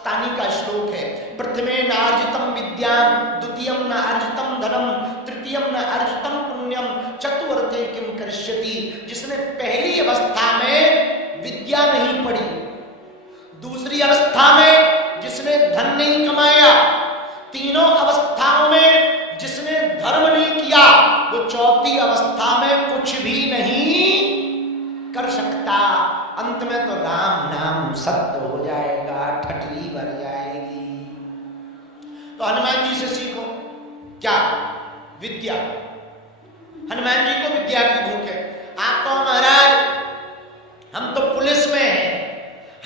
तानी का श्लोक है। प्रथमे न अर्जितम विद्याम, द्वितीयम न अर्जितम धनम, तृतीयम न अर्जितम पुण्यम, चतुर्थे किम करिष्यति। जिसने पहली अवस्था में विद्या नहीं पढ़ी, दूसरी अवस्था में जिसने धन नहीं कमाया, तीनों अवस्थाओं में जिसने धर्म नहीं किया, वो चौथी अवस्था में कुछ भी नहीं कर सकता। अंत में तो राम नाम सत्य हो जाएगा, ठठरी भर जाएगी। तो हनुमान जी से सीखो क्या? विद्या। हनुमान जी को विद्या की भूख है। आप कहो महाराज हम तो पुलिस में हैं,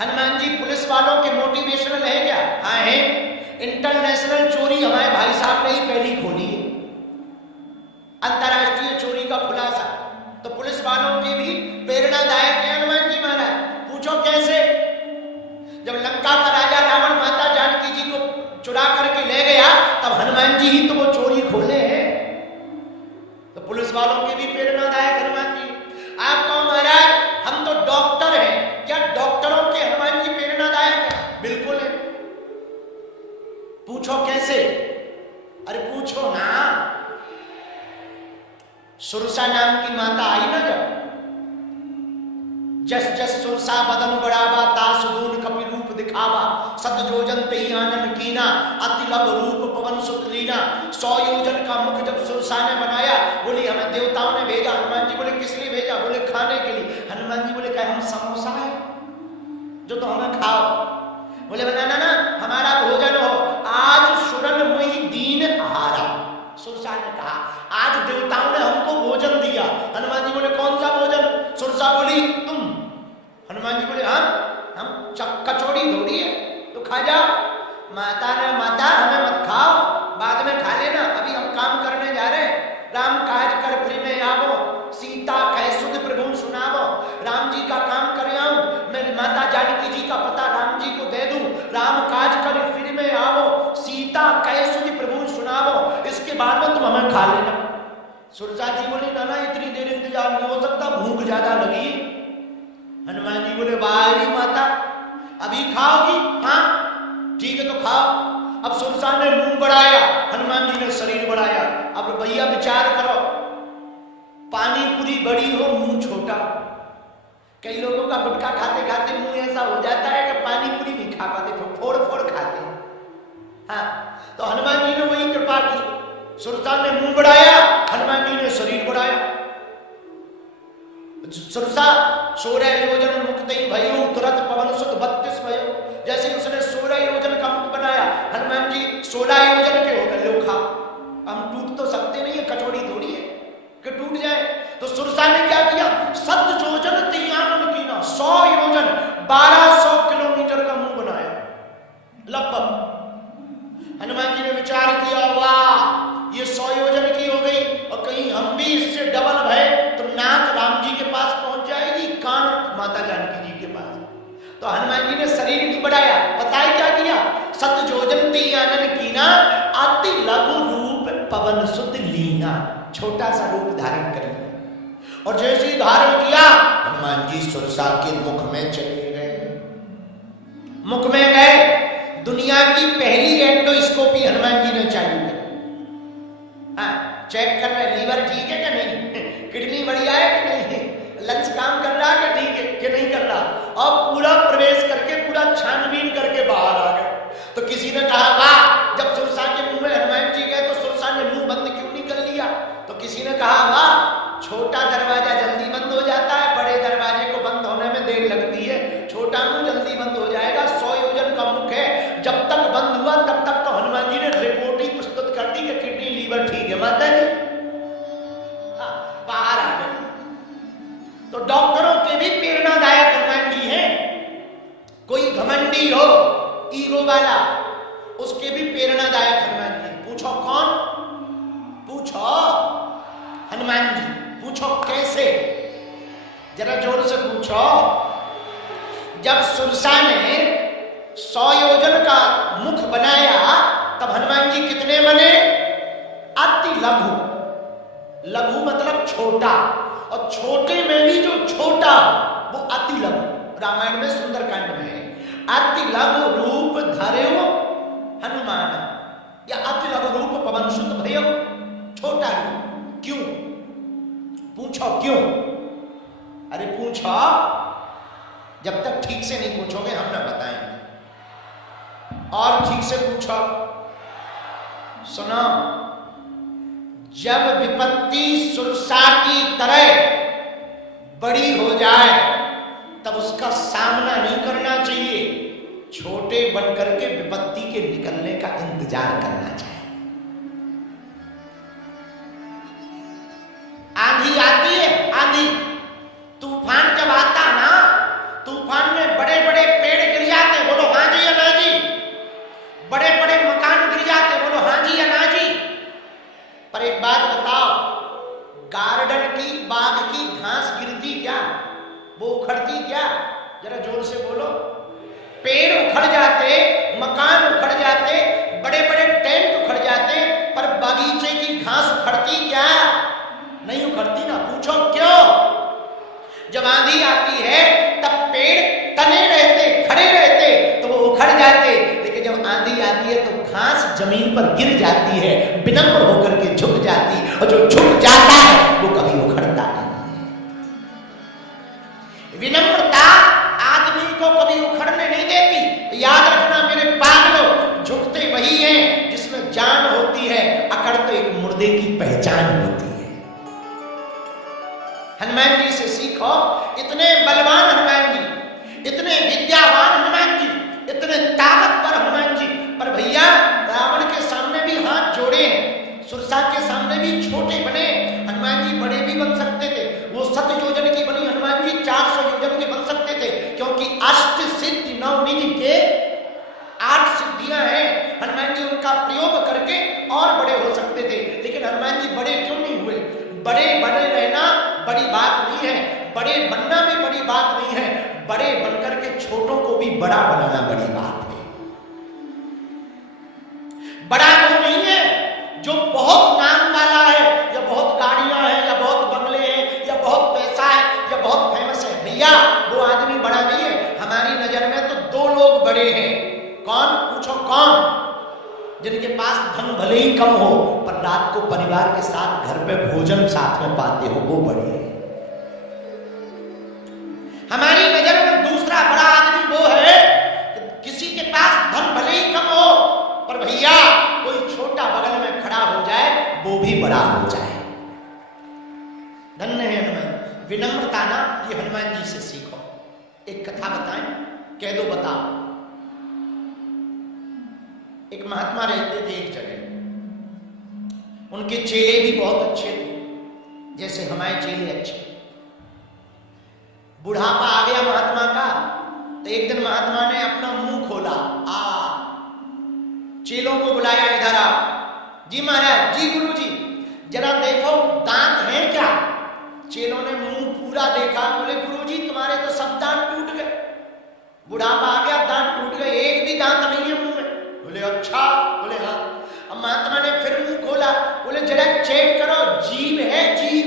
हनुमान जी पुलिस वालों के मोटिवेशनल है क्या? हाँ है। इंटरनेशनल चोरी हमारे भाई साहब ने ही पहली खोली है, अंतरराष्ट्रीय चोरी का खुलासा। तो पुलिस वालों के भी प्रेरणादायक है हनुमान जी महाराज। पूछो कैसे? जब लंका का राजा रावण माता जानकी जी को चुरा करके ले गया, तब हनुमान जी ही तो वो चोरी खोले हैं। तो पुलिस वालों के भी प्रेरणादायक हनुमान जी। आप कहो महाराज हम तो डॉक्टर हैं, क्या डॉक्टरों के हनुमान जी प्रेरणादायक है? बिल्कुल है। पूछो कैसे? अरे पूछो ना। सुरसा नाम की माता आई ना जब, जस जस सुरसा बदन बढ़ावा, तास दून कपि रूप दिखावा, सत जोजन तेहि आनन कीना, अति लब रूप पवन सुत लीना। 100 योजन का मुख जब सुरसा ने बनाया, बोली हमें देवताओं ने भेजा। हनुमान जी बोले किस लिए भेजा? बोले खाने के लिए। हनुमान जी बोले क्या हम समोसा है जो तो हमें खाओ? बोले बनाना ना हमारा भोजन हो, आज सुरन मुहि दीन आहारा। सुरसा ने कहा आज देवताओं ने हमको भोजन दिया। हनुमान जी बोले कौन सा भोजन? सुरसा बोली तुम। हनुमान जी बोले हम कचौड़ी थोड़ी है तो खा जाओ। माता ने माता हमें मत खाओ, बाद में खा लेना, अभी हम काम करने जा रहे हैं। राम काज कर फ्री में आवो, सीता कह सुध प्रभु सुनावो। राम जी का काम कर आऊं, मैं माता जानकी जी का पता राम जी को दे दूं। राम काज कर फ्री में आवो, सीता कह सुध प्रभु सुनावो, इसके बाद में तुम हमें खा लेना। सुरसा जी बोले ना ना इतनी देर इंतजार नहीं हो सकता, भूख ज्यादा लगी। हनुमान जी बोले वाह माता अभी खाओगी? हाँ ठीक है तो खाओ। अब सुरसा ने मुंह बढ़ाया, हनुमान जी ने शरीर बढ़ाया। अब भैया विचार करो, पानी पूरी बड़ी हो मुंह छोटा। कई लोगों का गुटखा खाते खाते मुंह ऐसा हो जाता है कि पानी पूरी नहीं खा पाते, फोड़ फोड़ खाते हैं। हाँ तो हनुमान जी ने वही कृपा की। सुरसा ने मुंह बढ़ाया, हनुमान जी ने शरीर बढ़ाया। सुरसा 16 योजन मुक्त भयो, तुरंत पवन सुत 32 भयो। जैसे उसने 16 योजन का मुख बनाया, हनुमान जी 16 योजन के हो गए। लो खा। हम टूट तो सकते नहीं है, कचौड़ी थोड़ी है कि टूट जाए। तो सुरसा ने क्या किया? 7 योजन तेहि आनन कीना, 100 योजन 1200 किलोमीटर का मुंह बनाया लगभग। हनुमान जी ने विचार किया वाह ये 100 योजन की हो गई, और कहीं हम भी इससे डबल भय तो नाक राम जी के पास पहुंच जाएगी, कान माता जानकी जी के पास। तो हनुमान जी ने शरीर नहीं बढ़ाया, पता है क्या किया? 7 योजन तेहि आनन कीना, अति लघु रूप पवन सुत लीना। छोटा सा रूप धारण कर लिया, और जैसे ही धारण किया हनुमान जी सुरसा के मुख में चले गए। मुख में गए, दुनिया की पहली एंडोस्कोपी हनुमान जी ने चालू की। हाँ चेक कर रहे लीवर ठीक है क्या नहीं, किडनी बढ़िया है कि नहीं, लंग्स काम कर रहा है कि ठीक है कि नहीं कर रहा, और पूरा प्रवेश करके पूरा छानबीन करके बाहर आ गए। तो किसी ने कहा वाह जब सुरसा के मुंह में हनुमान जी गए तो सुरसा ने मुंह बंद क्यों नहीं कर लिया? तो किसी ने कहा वाह छोटा दरवाजा जल्दी बंद हो जाता है, बड़े दरवाजे को बंद होने में देर लगती है, छोटा मुंह जल्दी बंद हो जाएगा। 100 योजन का मुख है, जब तक बंद हुआ तब तक तो हनुमान जी ने रिपोर्ट ही प्रस्तुत कर दी कि किडनी लीवर ठीक है माता जी। हाँ बाहर आ गए। तो डॉक्टरों के भी प्रेरणादायक हनुमान जी हैं। कोई घमंडी हो ईगो वाला, उसके भी प्रेरणादायक हनुमान जी। पूछो कौन? पूछो हनुमान जी। पूछो कैसे? जरा जोर से पूछो। जब सुरसा ने 100 योजन का मुख बनाया तब हनुमान जी कितने बने? अति लघु। लघु मतलब छोटा, और छोटे में भी जो छोटा वो अति लघु। रामायण में सुंदरकांड में है अति लघु रूप धर जब तक ठीक से नहीं पूछोगे हम ना बताएंगे। और ठीक से पूछो, सुनो, जब विपत्ति सुरसा की तरह बड़ी हो जाए तब उसका सामना नहीं करना चाहिए, छोटे बनकर के विपत्ति के निकलने का इंतजार करना चाहिए। आंधी आती है, आंधी तूफान जब आता ना, तूफान में बड़े बड़े पेड़ गिर जाते, बोलो हाँ जी या ना जी। बड़े बड़े मकान गिर जाते, बोलो हाँ जी या ना जी। पर एक बात बताओ, गार्डन की, बाग की घास गिरती क्या? वो उखड़ती क्या? जरा जोर से बोलो। पेड़ उखड़ जाते, मकान उखड़ जाते, बड़े बड़े टेंट उखड़ जाते, पर बगीचे की घास उखड़ती क्या? नहीं उखड़ती ना। पूछो क्यों? जब आंधी आती है तब पेड़ तने रहते, खड़े रहते, तो वो उखड़ जाते, लेकिन जब आंधी आती है तो घास जमीन पर गिर जाती है, विनम्र होकर के झुक जाती, और जो झुक जाता है वो कभी उखड़ता नहीं। विनम्रता आदमी को कभी उखड़ने नहीं देती। याद रखना मेरे पागलों, झुकते वही हैं जिसमें जान होती है, अकड़ तो एक मुर्दे की पहचान होती है। हनुमान जी से सीखो, इतने बलवान हनुमान जी, इतने विद्यावान हनुमान जी, इतने ताकतवर हनुमान जी, पर भैया रावण के सामने भी हाथ जोड़े हैं, सुरसा के सामने भी छोटे बने। हनुमान जी बड़े भी बन सकते थे, वो 7 योजन की बनी हनुमान जी 400 योजन के बन सकते थे, क्योंकि अष्ट सिद्धि नवनिधि के 8 सिद्धियां हैं। हनुमान जी उनका प्रयोग करके और बड़े हो सकते थे, लेकिन हनुमान जी बड़े क्यों नहीं हुए? बड़े बने रहना बड़ी बात नहीं है, बड़े बनना भी बड़ी बात नहीं है, बड़े बनकर के छोटों को भी बड़ा बनाना बड़ी बात है। बड़ा वो नहीं है जो बहुत नाम वाला है, या बहुत गाड़ियां हैं, या बहुत बंगले हैं, या बहुत पैसा है, या बहुत फेमस है। भैया वो आदमी बड़ा नहीं है। हमारी नजर में तो 2 लोग बड़े हैं। कौन? पूछो कौन? जिनके पास धन भले ही कम हो, पर रात को परिवार के साथ घर पे भोजन साथ में पाते हो, वो बड़े हैं। हमारी नजर में दूसरा बड़ा आदमी वो है किसी के पास धन भले ही कम हो, पर भैया कोई छोटा बगल में खड़ा हो जाए, वो भी बड़ा हो जाए। धन्य है हनुमान। विनम्रता ना, ये हनुमान जी से सीखो। एक कथा बताएं, कह दो बताओ। एक महात्मा रहते थे एक जगह, उनके चेले भी बहुत अच्छे थे, जैसे हमारे चेले अच्छे। बुढ़ापा आ गया महात्मा का, तो एक दिन महात्मा ने अपना मुंह खोला, चेलों को बुलाया, इधर आओ। जी महाराज, जी गुरु जी, जरा देखो दांत हैं क्या? चेलों ने मुंह पूरा देखा, बोले गुरु जी तुम्हारे तो सब दांत टूट गए, बुढ़ापा आ गया, दांत टूट गए, एक भी दांत नहीं है मुंह में। बोले अच्छा? बोले हाँ। अब महात्मा ने फिर मुंह खोला, बोले जरा चेक करो, जीभ है जीभ?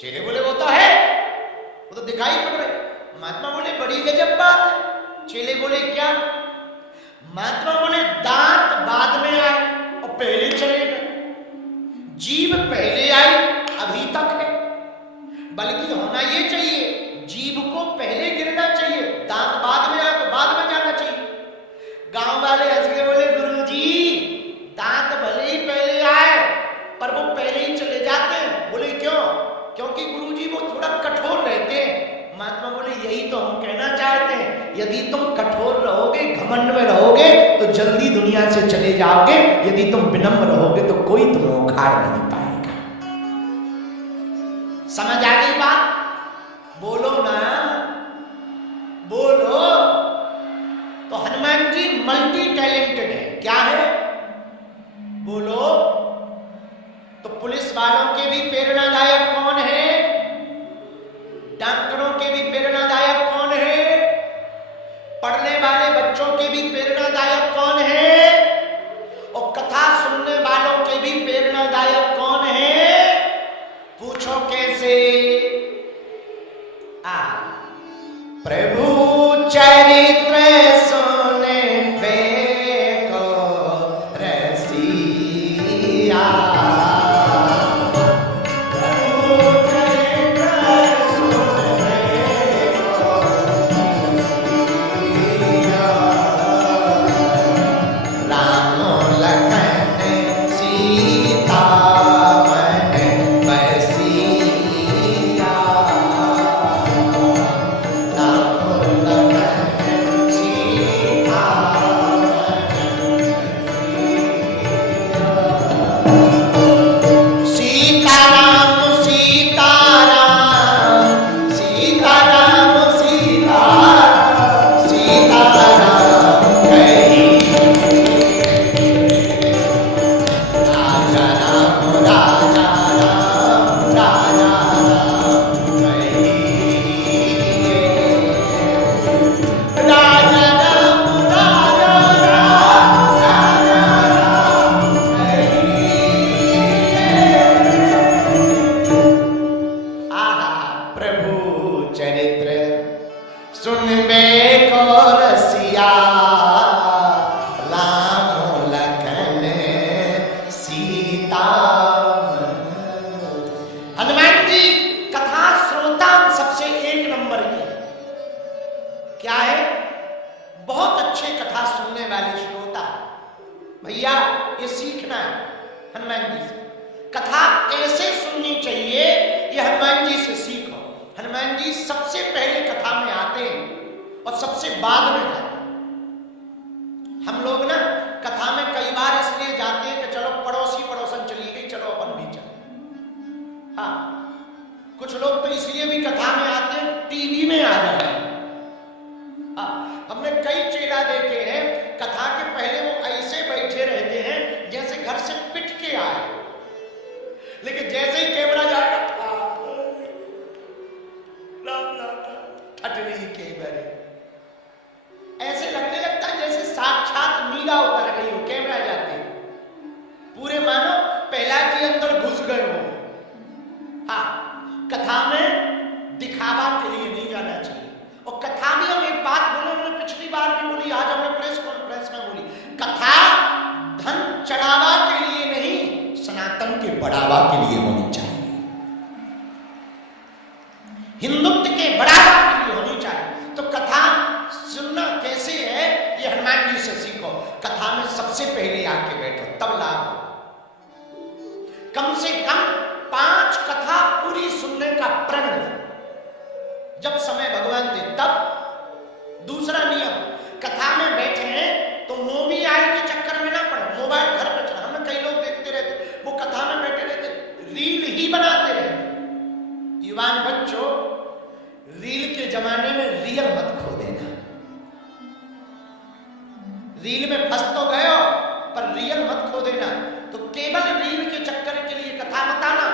चेले बोले वो तो है, वो तो दिखाई पड़ रहे। महात्मा बोले बड़ी गजब बात है। चेले बोले क्या? महात्मा बोले दांत बाद में आए और पहले चले गए, जीभ पहले आई अभी तक है। बल्कि होना ये चाहिए, जीभ को पहले गिरना चाहिए, दांत बाद में आए तो बाद में जाना चाहिए। गांव वाले हंस के बोले गुरुजी दांत भले ही पहले आए, पर वो पहले ही चले जाते हैं। बोले क्यों? क्योंकि गुरुजी वो थोड़ा कठोर रहते हैं। महात्मा बोले यही तो हम कहना चाहते हैं, यदि तुम कठोर रहोगे, घमंड में रहोगे, तो जल्दी दुनिया से चले जाओगे। यदि तुम विनम्र रहोगे तो कोई तुम्हें उखाड़ नहीं पाएगा। समझ आ गई बात? बोलो ना, बोलो। तो हनुमान जी मल्टी टैलेंटेड है। क्या है? बोलो। तो पुलिस वालों के भी प्रेरणादायक कौन है? डॉक्टरों के भी प्रेरणादायक कौन है? पढ़ने वाले बच्चों के भी प्रेरणादायक कौन है? और कथा सुनने वालों के भी प्रेरणादायक कौन है? पूछो कैसे? प्रभु चरित्र सुने पे को रसिया, प्रभु वाले श्रोता, भैया ये सीखना है हनुमान जी से। कथा कैसे सुननी चाहिए ये हनुमान जी से सीखो। हनुमान जी सबसे पहले कथा में आते हैं और सबसे बाद में जाते हैं। हम लोग ना कथा में कई बार इसलिए जाते हैं कि चलो पड़ोसी पड़ोसन चली गई, चलो अपन भी चले। हाँ, कुछ लोग तो इसलिए भी कथा में आते हैं टीवी में आ जाते हैं। हमने कई चेला देखे हैं कथा के पहले वो ऐसे बैठे रहते हैं जैसे घर से पिट के आए, लेकिन जैसे ही कैमरा जाएगा ठटनी के बरे, ऐसे लगने लगता है जैसे साक्षात मीरा उतर गई हो। कैमरा जाते पूरे मानो प्रहलाद जी अंदर घुस गए हो। हाँ, कथा में दिखावा के लिए नहीं जाना चाहिए। और कथा में हम एक बात बोले, हमने पिछली बार भी बोली, आज हमने प्रेस कॉन्फ्रेंस में बोली, कथा धन चढ़ावा के लिए नहीं, सनातन के बढ़ावा के लिए होनी चाहिए, हिंदुत्व के बढ़ावा के लिए होनी चाहिए। तो कथा सुनना कैसे है ये हनुमान जी से सीखो। कथा में सबसे पहले आके बैठो, तब लाभ हो। कम से कम 5 कथा पूरी सुनने का प्रण लो, जब समय भगवान दे तब। दूसरा नियम, कथा में बैठे हैं तो मोबाइल के चक्कर में ना पड़े। मोबाइल घर पर चला, हमने कई लोग देखते रहते, वो कथा में बैठे रहते रील ही बनाते रहते। युवान बच्चों, रील के जमाने में रियल मत खो देना। रील में फंस तो गए हो पर रियल मत खो देना। तो केवल रील के चक्कर के लिए कथा मत आना।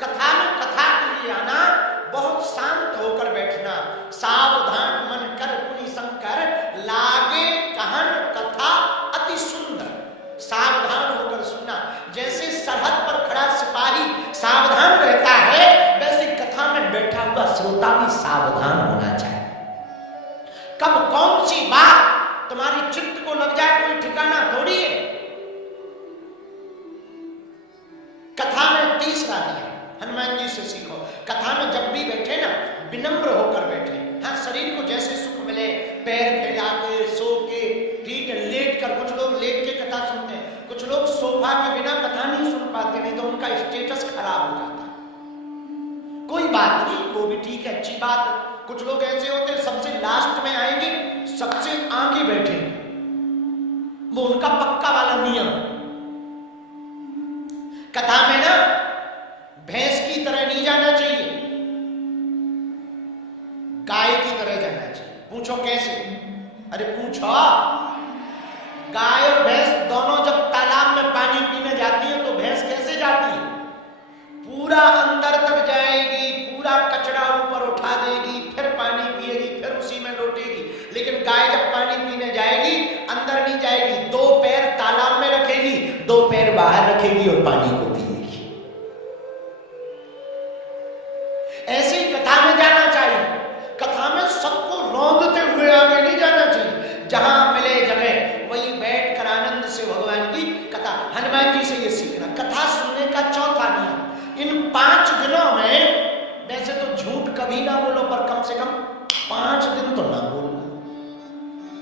कथा में कथा के लिए आना, बहुत शांत होकर बैठना। सावधान मन कर पुनि शंकर, लागे कहन कथा अति सुंदर। सावधान होकर सुनना। जैसे सरहद पर खड़ा सिपाही सावधान रहता है, वैसे कथा में बैठा हुआ श्रोता भी सावधान होना चाहिए। कब कौन सी बात तुम्हारी चित्त को लग जाए कोई ठिकाना थोड़ी है। कथा में तीसरा नियम हनुमान जी से सीखो। कथा में जब भी बैठे ना, विनम्र होकर बैठे। हाँ, शरीर को जैसे सुख मिले, पैर फैला के, सो के, ठीक है, लेट कर। कुछ लोग लेट के कथा सुनते हैं, कुछ लोग सोफा के बिना कथा नहीं सुन पाते, नहीं तो उनका स्टेटस खराब हो जाता है। कोई बात नहीं, वो भी ठीक है, अच्छी बात है। कुछ लोग ऐसे होते हैं सबसे लास्ट में आएंगे, सबसे आगे बैठे, वो उनका पक्का वाला नियम। कथा में ना भैंस की तरह नहीं जाना चाहिए, गाय की तरह जाना चाहिए। पूछो कैसे? अरे पूछो, गाय और भैंस दोनों जब तालाब में पानी पीने जाती है तो भैंस कैसे जाती है? पूरा अंदर तक जाएगी, पूरा कचरा ऊपर उठा देगी, फिर पानी पिएगी, फिर उसी में लौटेगी। लेकिन गाय जब पानी पीने जाएगी, अंदर नहीं जाएगी, 2 पैर तालाब में रखेगी, 2 पैर बाहर रखेगी और पानी को पिएगी। ऐसे ही कथा में जाना चाहिए। कथा में सबको रौंदते हुए आगे नहीं जाना चाहिए। जहां मिले जगह वही बैठ कर आनंद से भगवान की कथा। हनुमान जी से ये सीखना। कथा सुनने का चौथा नियम, इन 5 दिनों में वैसे तो झूठ कभी ना बोलो, पर कम से कम 5 दिन तो ना बोलना।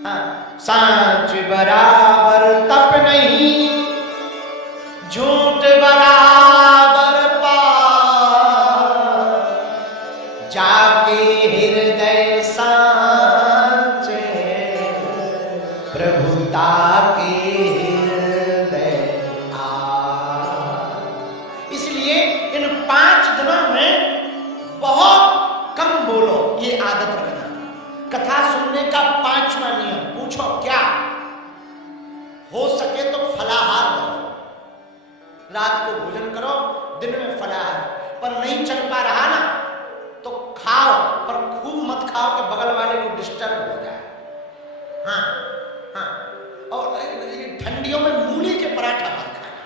हाँ, सांच बराबर तप नहीं, झूठ बराबर पाप, जाके हृदय सांचे, प्रभुता के हृदय आ। इसलिए इन 5 दिनों में बहुत कम बोलो, ये आदत रखना। कथा सुनने का 5वां नियम, पूछो क्या? हो सके तो फलाहार करो, रात को भोजन करो, दिन में फलाहार। पर नहीं चल पा रहा ना तो खाओ, पर खूब मत खाओ कि बगल वाले को डिस्टर्ब हो जाए। हाँ हाँ, और ठंडियों में मूली के पराठा मत खाना।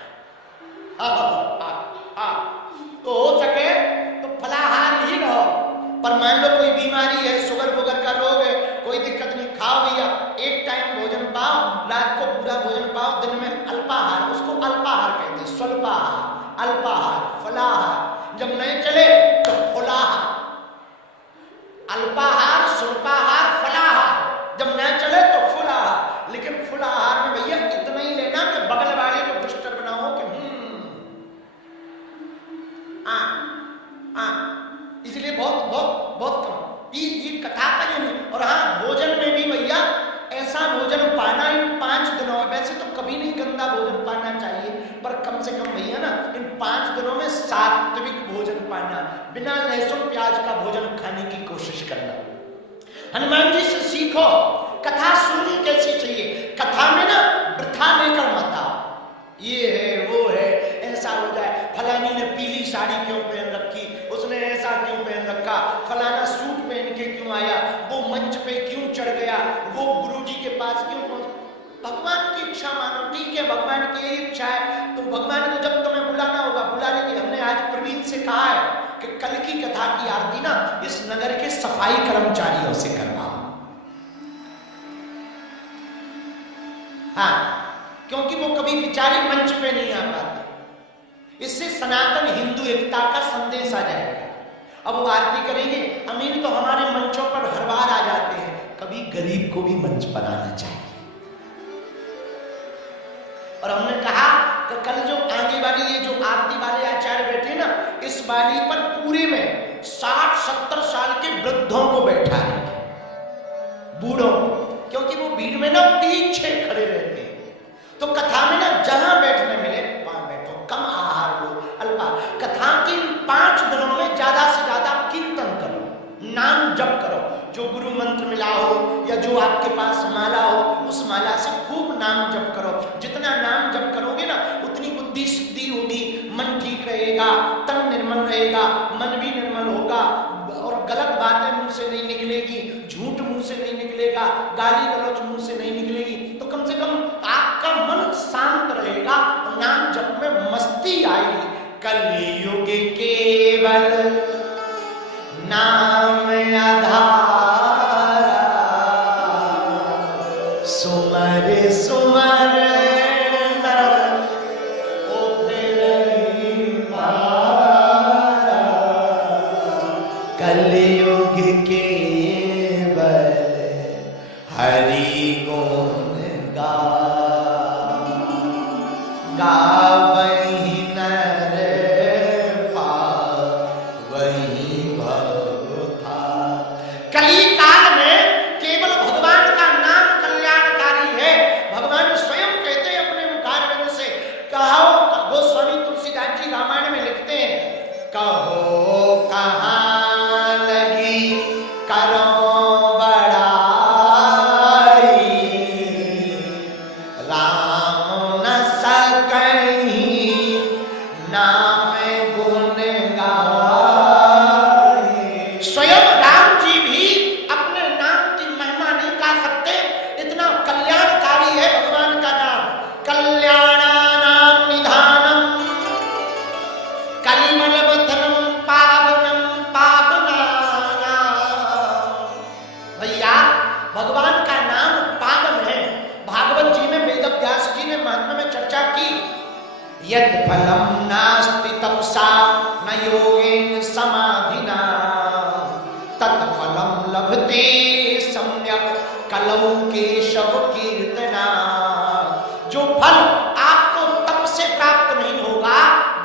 तो हो सके तो फलाहार ही रहो। पर मान लो कोई बीमारी है, शुगर वुगर का रोग है, कोई दिक्कत नहीं, खाओ भैया, एक टाइम भोजन पाओ, रात को पूरा भोजन पाओ, दिन में अल्पाहार, उसको अल्पाहार कहते हैं, स्वल्पाहार, अल्पाहार, फलाहार। जब नहीं चले तो फुलाहार। अल्पाहार, स्वल्पाहार, फलाहार। जब न चले तो फुलाहार। लेकिन फुलाहार पर कम से कम भैया ना इन 5 दिनों में सात्विक भोजन पाना, बिना लहसुन प्याज का भोजन खाने की कोशिश करना। हनुमान जी से सीखो, कथा सुननी कैसी चाहिए। कथा में ना वृथा लेकर मत आओ, ये है वो है, ऐसा हो जाए, फलानी ने पीली साड़ी क्यों पहन रखी, उसने ऐसा क्यों पहन रखा, फलाना सूट पहन के क्यों आया, वो मंच पे क्यों चढ़ गया, वो गुरुजी के पास क्यों पहुंचा। भगवान की इच्छा मानो, ठीक है, भगवान की यही इच्छा है तो भगवान को जब तुम्हें बुलाना होगा बुला लेंगे। हमने आज प्रवीण से कहा है कि कल की कथा की आरती ना इस नगर के सफाई कर्मचारियों से करवाओ। हाँ, क्योंकि वो कभी बेचारे मंच पे नहीं आ पाते। इससे सनातन हिंदू एकता का संदेश आ जाएगा। अब वो आरती करेंगे, अमीर तो हमारे मंचों पर हर बार आ जाते हैं, कभी गरीब को भी मंच पर आना चाहिए। और हमने कहा कि कल जो आगे वाली ये जो आरती वाले आचार्य बैठे ना, इस बाली पर पूरे में 60-70 साल के वृद्धों को बैठा है, बूढ़ों, क्योंकि वो भीड़ में ना पीछे खड़े रहते हैं। तो कथा में ना जहां बैठने मिले वहां बैठो, कम आहार लो, अल्पा। कथा के 5 दिनों में ज्यादा से ज्यादा कीर्तन करो, नाम जप करो, जो गुरु मंत्र मिला हो या जो आपके पास माला हो उस माला से खूब नाम जप करो। जितना नाम जप करोगे ना उतनी बुद्धि शुद्धि होगी, मन ठीक रहेगा, तन निर्मल रहेगा, मन भी निर्मल होगा, और गलत बातें मुंह से नहीं निकलेगी, झूठ मुंह से नहीं निकलेगा, गाली गलौज मुंह से नहीं निकलेगी। तो कम से कम आपका मन शांत रहेगा, नाम जप में मस्ती आएगी। कलयुग केवल नाम आधारा, सुमर सुमर नर उतरहि पारा। कलयुग केवल हरि गुण गावहि नर पावहि भवथा। कली काल में केवल भगवान का नाम कल्याणकारी है। भगवान स्वयं कहते हैं अपने मुखारविंद से, कहो, गोस्वामी तुलसीदास जी रामायण में लिखते हैं, कहो कहाँ लगी करो यद फलम नास्ति तपसा न योगेन समाधिना तत् फलम लभते सम्यक कलौ केशव कीर्तना। जो फल आपको तप से प्राप्त नहीं होगा,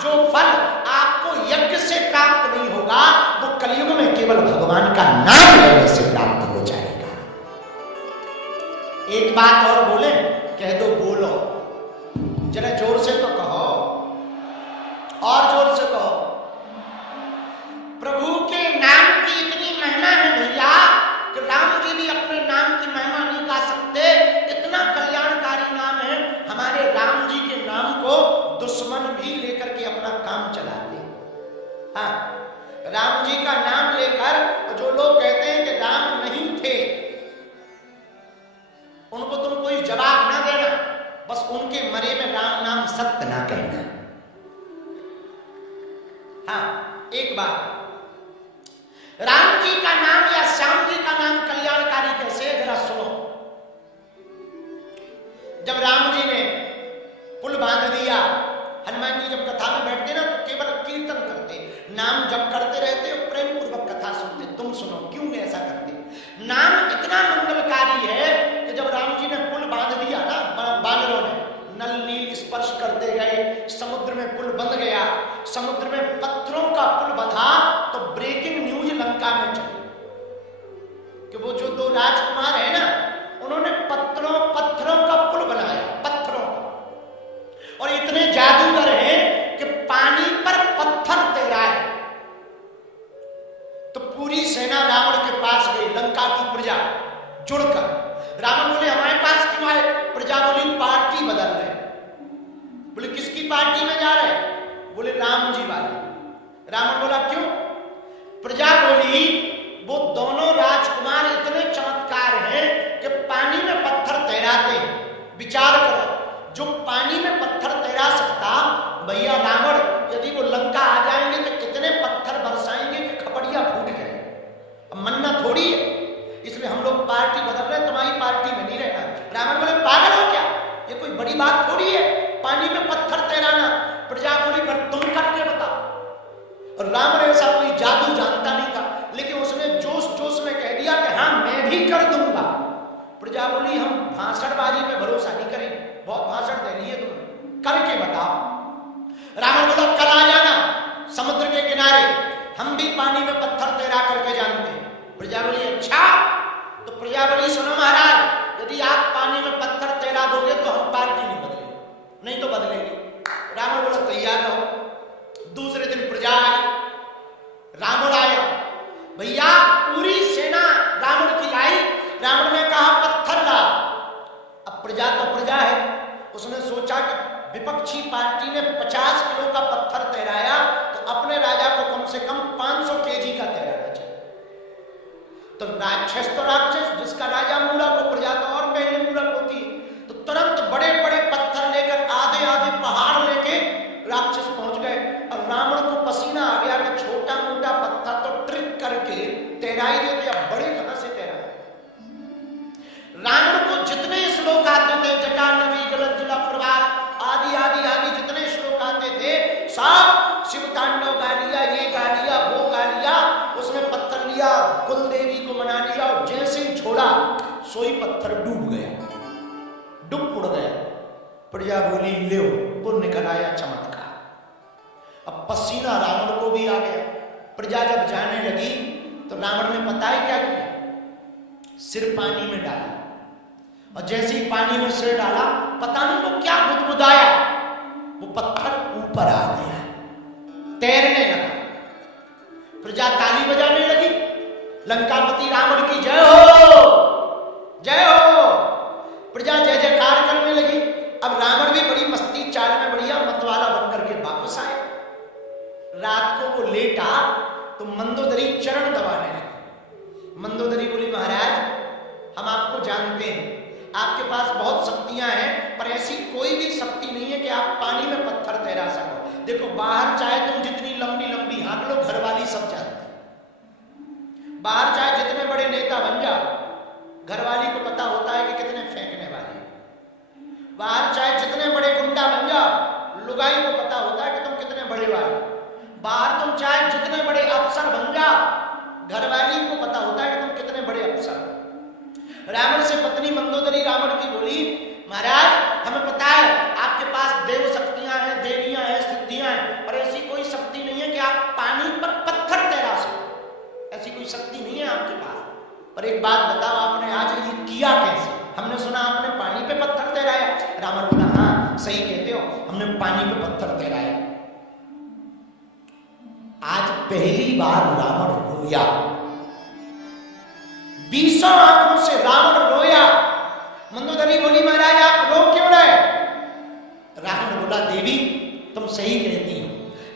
जो फल आपको यज्ञ से प्राप्त नहीं होगा, वो कलयुग में केवल भगवान का नाम लेने से प्राप्त हो जाएगा। एक बात और बोले, कह दो, बोलो, जरा जोर से तो कहो, और जोर से कहो। प्रभु के नाम की इतनी महिमा है भैया कि राम जी भी अपने नाम की महिमा नहीं गा सकते, इतना कल्याणकारी नाम है। हमारे राम जी के नाम को दुश्मन भी लेकर के अपना काम चलाते। हाँ, राम जी का नाम लेकर जो लोग कहते हैं कि राम नहीं थे, उनको तुम कोई जवाब ना देना, बस उनके मरे में राम नाम सत्य ना कहना। हाँ, एक बात, राम जी का नाम या श्याम जी का नाम कल्याणकारी कैसे, जरा सुनो। जब राम जी ने पुल बांध दिया, हनुमान जी जब कथा में बैठते ना तो केवल कीर्तन करते, नाम जप करते रहते, प्रेम पूर्वक कथा सुनते। तुम सुनो क्यों ऐसा करते। नाम इतना मंगलकारी है कि जब राम जी ने पुल बांध दिया ना, बानरों ने नल नील स्पर्श करते गए, समुद्र में पुल बंध गया, समुद्र में पत्थरों का पुल बंधा, तो ब्रेकिंग न्यूज लंका में चली कि वो जो 2 राजकुमार है ना, उन्होंने पत्थरों का पुल बनाया, पत्थरों का, और इतने जादूगर फिर राम जी वाली। रावण बोला क्यों? प्रजा बोली वो दोनों राजकुमार इतने चमत्कार हैं कि पानी में पत्थर तैराते हैं। विचार करो, जो पानी में पत्थर तैरा सकता भैया रावण, यदि वो लंका आ जाएंगे तो कितने पत्थर बरसाएंगे कि खपड़िया फूट जाए। अब मन्ना थोड़ी है, इसलिए हम लोग पार्टी बदल रहे, तुम्हारी पार्टी में नहीं रहना। रावण बोले पागल हो क्या, ये कोई बड़ी बात थोड़ी है पानी में पत्थर तैराना। प्रजा बोली पर तुम करके बताओ। और रावण ऐसा कोई जादू जानता नहीं था, लेकिन उसने जोश जोश में कह दिया कि हाँ मैं भी कर दूंगा। प्रजा बोली हम भाषणबाजी पे भरोसा नहीं करेंगे, बहुत भाषण दे लिए तुमने, करके बताओ। रावण बोला कल आ जाना समुद्र के किनारे, हम भी पानी में पत्थर तैरा करके जानते हैं। प्रजा बोली अच्छा। तो प्रजा बोली सुनो महाराज, यदि आप पानी में पत्थर तैरा दोगे तो हम पार्टी नहीं बदलेंगे, नहीं तो बदलेंगे। रावण बोला तैयार रहो। दूसरे दिन प्रजा आई, रावण आया, भैया पूरी सेना रावण की लाई। रावण ने कहा पत्थर ला। अब प्रजा तो प्रजा है, उसने सोचा कि विपक्षी पार्टी ने 50 किलो का पत्थर तैराया तो अपने राजा को कम से कम 500 केजी का तैराना चाहिए। तो राक्षस तो राक्षस, जिसका राजा मूर्ख हो प्रजा तो और पहले मूर्ख होती है। तो तुरंत बड़े बड़े पत्थर लेकर आधे आधे पहाड़ लेके राक्षस पहुंच गए। और रावण को पसीना आ गया कि छोटा मोटा पत्थर तो ट्रिक करके तैरा ही देते, अब बड़े कहां से तैरा। रावण को जितने श्लोक आते थे, जटानवी गलत जिला प्रवाह आदि आदि आदि जितने श्लोक आते थे, सब शिव तांडव गा लिया, ये गा लिया, वो गा लिया। उसने पत्थर लिया, कुल देवी को मना लिया, और जैसे ही छोड़ा सोई पत्थर डूब गया, डूब उड़ गया। प्रजा बोली ले वो निकल आया चमत्कार। अब पसीना रावण को भी आ गया। प्रजा जब जाने लगी तो रावण ने पता है क्या किया, सिर पानी में डाला, और जैसे ही पानी में सिर डाला पता नहीं वो क्या गुदगुदाया, वो पत्थर ऊपर आ गया, तैरने लगा। प्रजा ताली बजाने लगी, लंकापति रावण की जय हो, जय हो। प्रजा जय जयकार करने लगी। अब रावण भी बड़ी मस्ती चाल में बढ़िया मतवाला बनकर के वापस आया। रात को वो लेटा तो मंदोदरी चरण दबाने लगी। मंदोदरी बोली महाराज हम आपको जानते हैं, आपके पास बहुत शक्तियां हैं, पर ऐसी कोई भी शक्ति नहीं है कि आप पानी में पत्थर तैरा सको। देखो बाहर चाहे तुम जितनी लंबी लंबी हाँक लो, घरवाली सब जानते हैं। बाहर चाहे जितने बड़े नेता बन जाओ, घरवाली को पता होता है कि कितने फेंकने वाले। बाहर चाहे जितने बड़े गुंडा बन जाओ, लुगाई को पता होता है कि तुम कितने बड़े वाले। बाहर तुम चाहे जितने बड़े अफसर बन जाओ, घरवाली को पता होता है कि तुम कितने बड़े अफसर। रावण से पत्नी मंदोदरी रावण की बोली महाराज हमें पता है आपके पास देव शक्तियां हैं, देवियां हैं, सिद्धियां हैं, पर ऐसी कोई शक्ति नहीं है कि आप पानी पर पत्थर तैरा सको। ऐसी कोई शक्ति नहीं है आपके पास। पर एक बात बताओ, आपने आज ये किया कैसे? हमने सुना आपने पानी पे पत्थर तैराया। रावण बोला हाँ सही कहते हो, हमने पानी पे पत्थर तैराया। आज पहली बार रावण रोया, 20 आंखों से रावण रोया। मंदोदरी बोली महाराज आप रो क्यों रहे? रावण बोला देवी तुम सही कहती हो,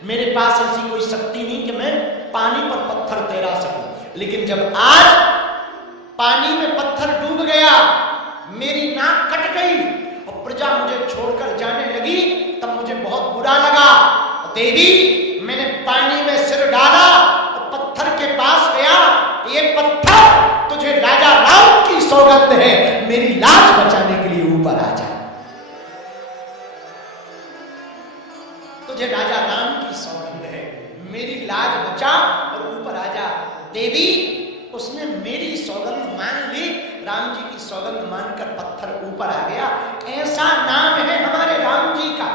मेरे पास ऐसी कोई शक्ति नहीं कि मैं पानी पर पत्थर तैरा सकूं, लेकिन जब आज पानी में पत्थर डूब गया, मेरी नाक कट गई और प्रजा मुझे छोड़कर जाने लगी, तब मुझे बहुत बुरा लगा। देवी मैंने पानी में सिर डाला और पत्थर के पास गया, ये पत्थर तुझे राजा राम की सौगंध है, मेरी लाज बचाने के लिए ऊपर आ जा। तुझे राजा राम की सौगंध है, मेरी लाज बचा और ऊपर आ जा। देवी उसने मेरी सौगंध मान ली, राम जी की सौगंध मानकर पत्थर ऊपर आ गया। ऐसा नाम है हमारे राम जी का,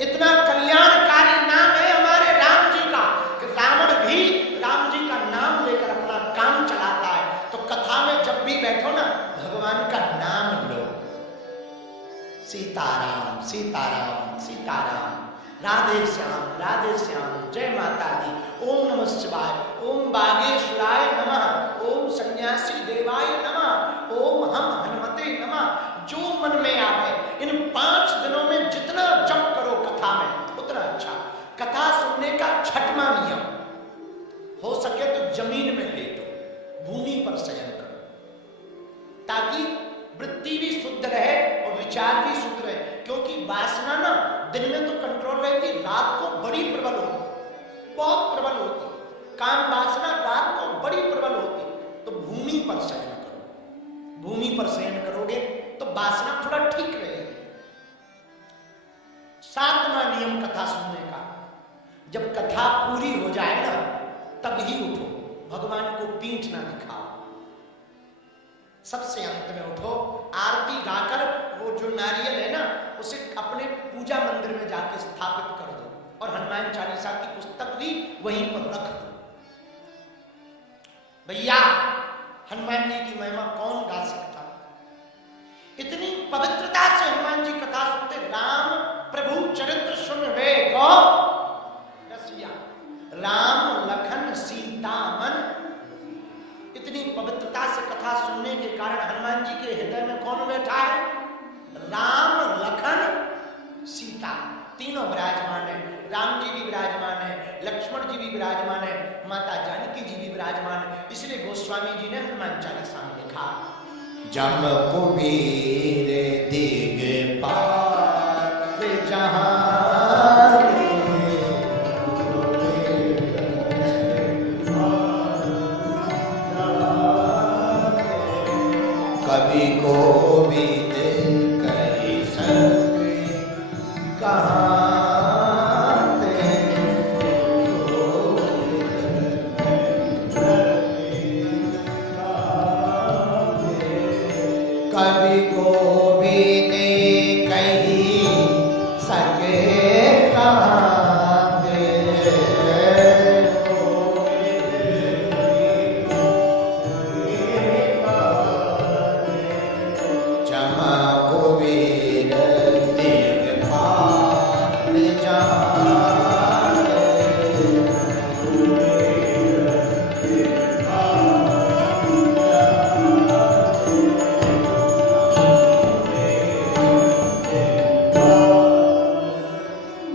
इतना कल्याणकारी नाम है हमारे राम जी का कि रावण भी राम जी का नाम लेकर अपना काम चलाता है। तो कथा में जब भी बैठो ना, भगवान का नाम लो, सीताराम सीताराम सीताराम, राधे श्याम, जय माता दी, ओम नमः शिवाय, ओम बागेश्वराय नमः, ओम सन्यासी देवाय नमः, ओम हम हनुमते नमः। जो मन में आवे इन 5 दिनों में जितना जप करो कथा में उतना अच्छा। छठवां नियम, हो सके तो जमीन में लेटो, भूमि पर शयन करो, ताकि वृत्ति भी शुद्ध रहे और विचार भी शुद्ध रहे। क्योंकि वासना ना दिन में तो कंट्रोल रहती, रात को बड़ी प्रबल होती, बहुत प्रबल होती। काम वासना रात को बड़ी प्रबल होती। तो भूमि पर शयन करो, भूमि पर शयन करोगे तो वासना थोड़ा ठीक रहेगी। सातवां नियम कथा सुनने का, जब कथा पूरी हो जाए ना तब ही उठो, भगवान को पीठ ना दिखाओ, सबसे अंत में उठो, आरती गाकर वो जो नारियल है ना उसे अपने पूजा मंदिर में जाके स्थापित कर दो और हनुमान चालीसा की पुस्तक भी वहीं पर रख दो। भैया हनुमान जी की महिमा कौन गा सकता, इतनी पवित्रता से हनुमान जी कथा सुनते। राम प्रभु चरित्र सुन वे को रसिया, राम लखन सीता मन। इतनी पवित्रता से कथा सुनने के कारण हनुमान जी के हृदय में कौन बैठा है, राम लखन सीता, तीनों विराजमान है। राम जी भी विराजमान है, लक्ष्मण जी भी विराजमान है, माता जानकी जी भी विराजमान है। इसलिए गोस्वामी जी ने हनुमान चालीसा में लिखा, जम कुबीर दिगपाल जहां कवि को भी दिल कही सके कहाँ कवि को भी दे कही सके कहाँ दे। जमा कुबेर दिगपाल जहां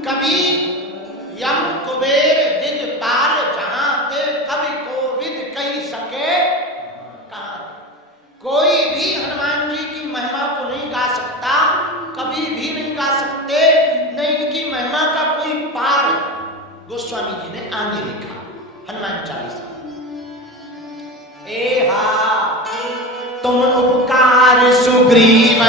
कवि यम कुबेर दिगपाल जहां ते, कवि कोविद कही सके कहां। कोई भी हनुमान जी की महिमा को नहीं गा सकता, कभी भी नहीं गा सकते, न इनकी महिमा का कोई पार है। गोस्वामी जी ने आगे लिखा हनुमान चालीसा, ए हा तुम उपकार सुग्रीव